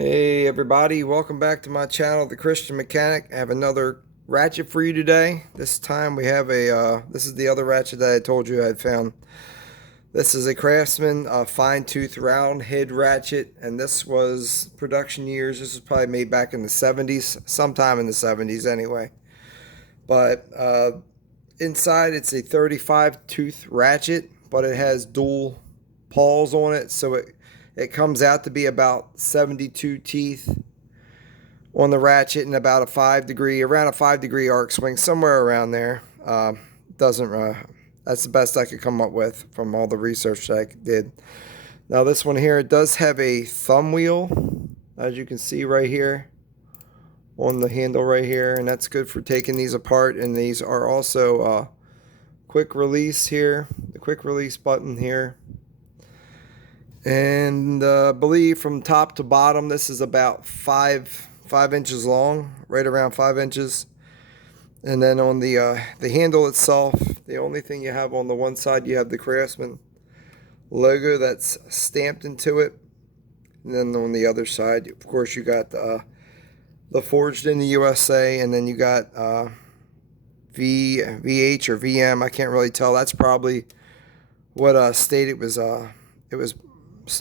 Hey everybody, welcome back to my channel, The Christian Mechanic. I have another ratchet for you today. This time we have this is the other ratchet that I told you I had found. This is a Craftsman fine tooth round head ratchet, and this was production years. This was probably made back in the 70s, sometime in the 70s anyway. But inside it's a 35 tooth ratchet, but it has dual pawls on it, so it comes out to be about 72 teeth on the ratchet and about around a 5 degree arc swing, somewhere around there. Doesn't That's the best I could come up with from all the research that I did. Now this one here, it does have a thumb wheel, as you can see right here on the handle right here, and that's good for taking these apart. And these are also quick release here, the quick release button here. And I believe from top to bottom this is about five inches long, right around 5 inches. And then on the handle itself, the only thing you have on the one side, you have the Craftsman logo that's stamped into it. And then on the other side, of course, you got the forged in the USA, and then you got VH or VM. I can't really tell. That's probably what state it was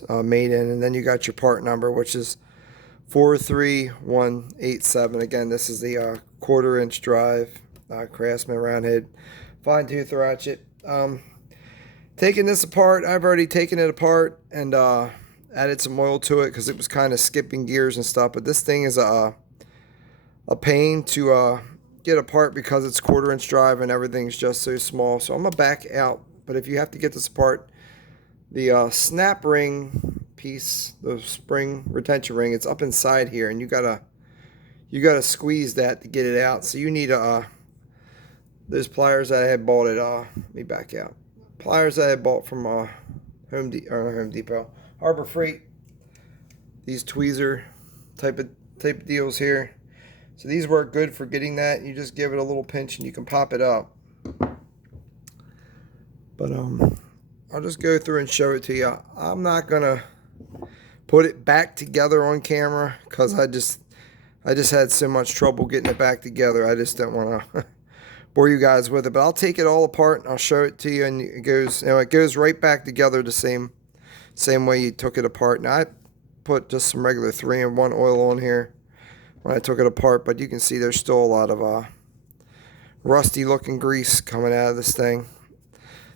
made in. And then you got your part number, which is 43187. Again, this is the 1/4 inch drive Craftsman roundhead fine tooth ratchet. Taking this apart, I've already taken it apart and added some oil to it because it was kind of skipping gears and stuff. But this thing is a pain to get apart because it's 1/4 inch drive and everything's just so small. So I'm gonna back out. But if you have to get this apart, the snap ring piece, the spring retention ring, it's up inside here, and you gotta squeeze that to get it out. So you need those pliers that I had bought at let me back out. Pliers that I had bought from Home Depot, Harbor Freight. These tweezer type of deals here. So these work good for getting that. You just give it a little pinch and you can pop it up. But I'll just go through and show it to you. I'm not gonna put it back together on camera because I just had so much trouble getting it back together. I just didn't want to bore you guys with it. But I'll take it all apart and I'll show it to you, and it goes right back together the same way you took it apart. Now I put just some regular 3-in-1 oil on here when I took it apart, but you can see there's still a lot of rusty looking grease coming out of this thing.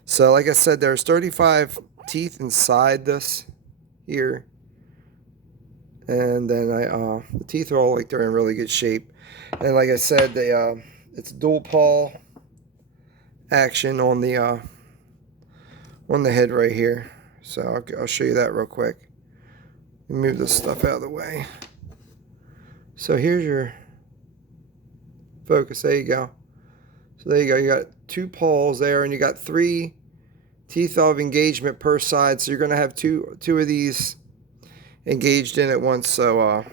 So like I said, there's 35 teeth inside this here. And then the teeth are all like they're in really good shape. And like I said, it's dual paw action on the head right here. So I'll show you that real quick. Move this stuff out of the way. So here's your focus. There you go. So there you go. You got 2 paws there, and you got 3 teeth of engagement per side. So you're going to have two of these engaged in at once. So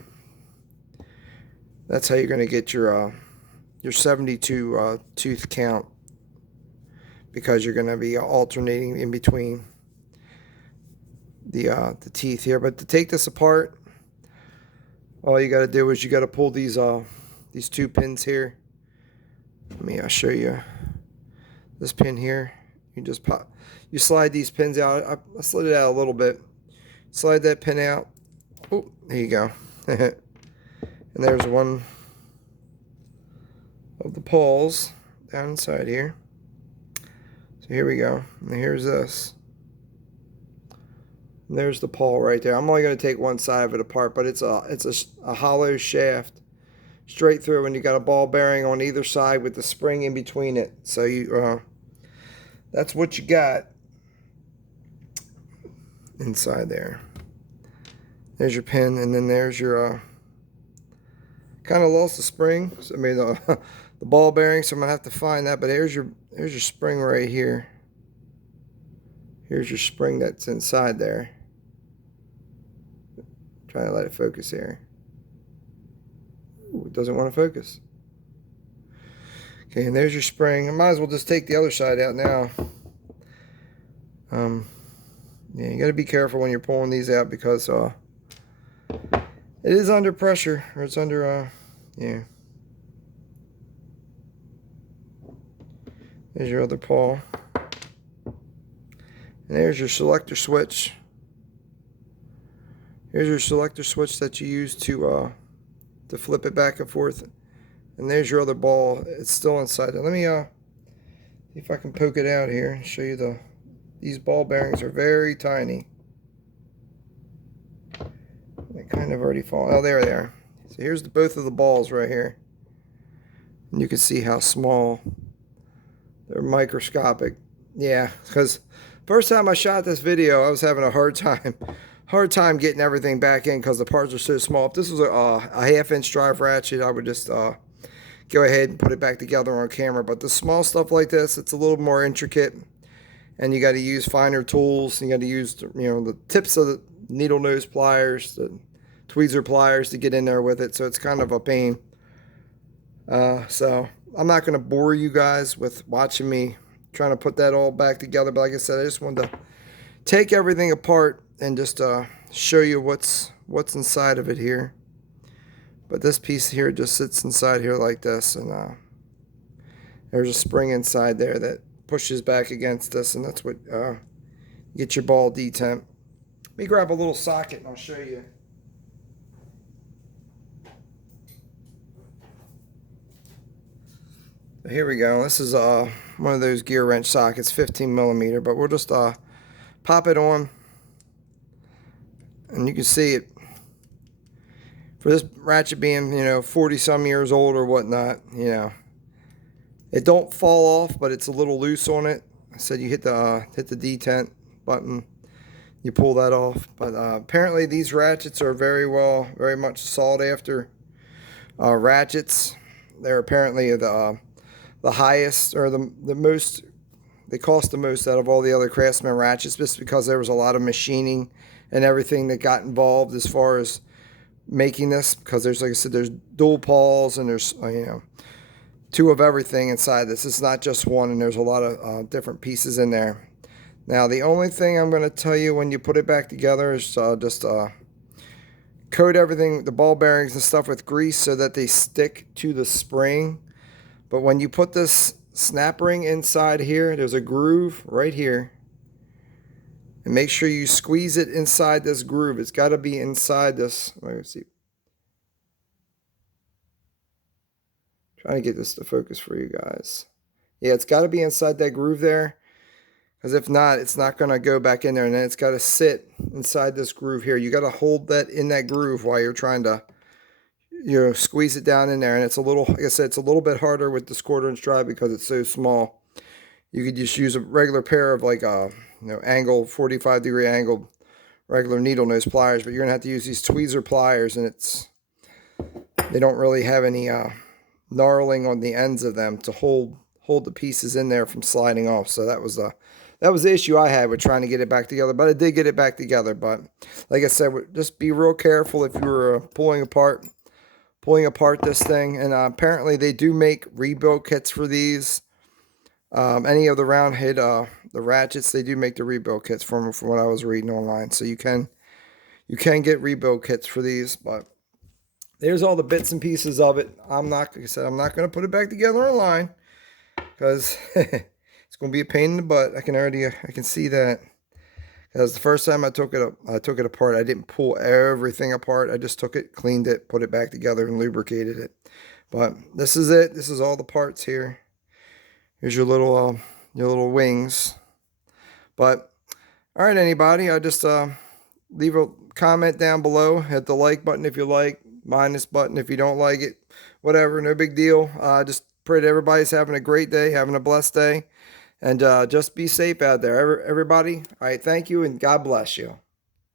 that's how you're going to get your 72 tooth count, because you're going to be alternating in between the teeth here. But to take this apart, all you got to do is you got to pull these 2 pins here. I'll show you this pin here. You slide these pins out. I slid it out a little bit. Slide that pin out. Oh, there you go. And there's one of the paws down inside here. So here we go. And here's this. And there's the paw right there. I'm only going to take one side of it apart, but it's a hollow shaft straight through, and you got a ball bearing on either side with the spring in between it. So you that's what you got inside there. There's your pin, and then there's your kind of lost the spring. So I mean the ball bearing. So I'm gonna have to find that. But here's your spring right here. Here's your spring that's inside there. Trying to let it focus here. Ooh, it doesn't want to focus. Okay, and there's your spring. I might as well just take the other side out now. Yeah, you got to be careful when you're pulling these out, because It is under pressure, or it's under, yeah. There's your other pawl. And there's your selector switch. Here's your selector switch that you use to flip it back and forth. And there's your other ball. It's still inside it. Let me see if I can poke it out here and show you these ball bearings are very tiny. They kind of already fall. Oh, there they are. So here's both of the balls right here. And you can see how small. They're microscopic. Yeah, because first time I shot this video, I was having a hard time getting everything back in because the parts are so small. If this was a half-inch drive ratchet, I would just go ahead and put it back together on camera. But the small stuff like this, it's a little more intricate, and you got to use finer tools. You got to use, the tips of the needle nose pliers, the tweezer pliers to get in there with it. So it's kind of a pain. So I'm not going to bore you guys with watching me trying to put that all back together. But like I said, I just wanted to take everything apart and just show you what's inside of it here. But this piece here just sits inside here like this, and there's a spring inside there that pushes back against this, and that's what get your ball detemp. Let me grab a little socket and I'll show you. Here we go. This is one of those gear wrench sockets, 15 millimeter, but we'll just pop it on, and you can see it. For this ratchet being, 40 some years old or whatnot, it don't fall off, but it's a little loose on it. I said you hit the detent button, you pull that off. But apparently these ratchets are very much sought after ratchets. They're apparently the highest, or the most, they cost the most out of all the other Craftsman ratchets, just because there was a lot of machining and everything that got involved as far as making this, because there's, like I said, there's dual pawls, and there's two of everything inside this. It's not just one, and there's a lot of different pieces in there. Now the only thing I'm going to tell you when you put it back together is just coat everything, the ball bearings and stuff, with grease so that they stick to the spring. But when you put this snap ring inside here, there's a groove right here. And make sure you squeeze it inside this groove. It's got to be inside this. Let me see. Trying to get this to focus for you guys. Yeah, it's got to be inside that groove there. Because if not, it's not going to go back in there. And then it's got to sit inside this groove here. You got to hold that in that groove while you're trying to, squeeze it down in there. And it's a little, like I said, it's a little bit harder with this 1/4" drive because it's so small. You could just use a regular pair of angle, 45-degree angled regular needle nose pliers, but you're gonna have to use these tweezer pliers, and they don't really have any gnarling on the ends of them to hold the pieces in there from sliding off. So that was the issue I had with trying to get it back together, but I did get it back together. But like I said, just be real careful if you're pulling apart this thing. And apparently they do make rebuild kits for these. Any of the roundhead, the ratchets, they do make the rebuild kits from what I was reading online. So you can get rebuild kits for these. But there's all the bits and pieces of it. Like I said, I'm not going to put it back together online because it's going to be a pain in the butt. I can see that. Because the first time I took it apart, I didn't pull everything apart. I just took it, cleaned it, put it back together, and lubricated it. But this is it. This is all the parts here. Here's your little wings. But all right, anybody, I just leave a comment down below. Hit the like button if you like, minus button if you don't like it. Whatever, no big deal. Just pray that everybody's having a great day, having a blessed day, and just be safe out there, everybody. All right, thank you, and God bless you.